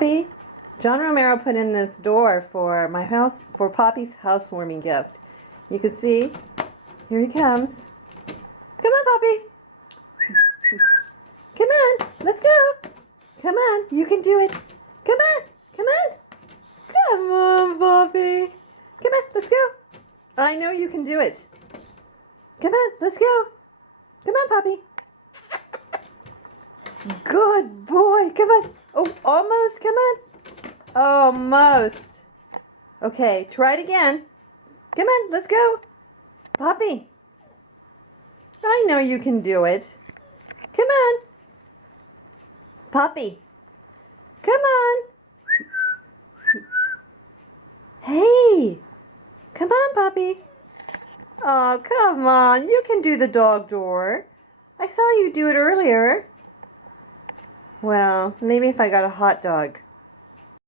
Poppy, John Romero put in this door for my house, for Poppy's housewarming gift. You can see, here he comes. Come on, Poppy. Come on, let's go. Come on, you can do it. Come on, come on. Come on, Poppy. Come on, let's go. I know you can do it. Come on, let's go. Come on, Poppy. Good boy. Come on. Oh, almost. Come on. Almost. Okay, try it again. Come on, let's go. Poppy. I know you can do it. Come on. Poppy. Come on. Hey. Come on, Poppy. Oh, come on. You can do the dog door. I saw you do it earlier. Well, maybe if I got a hot dog.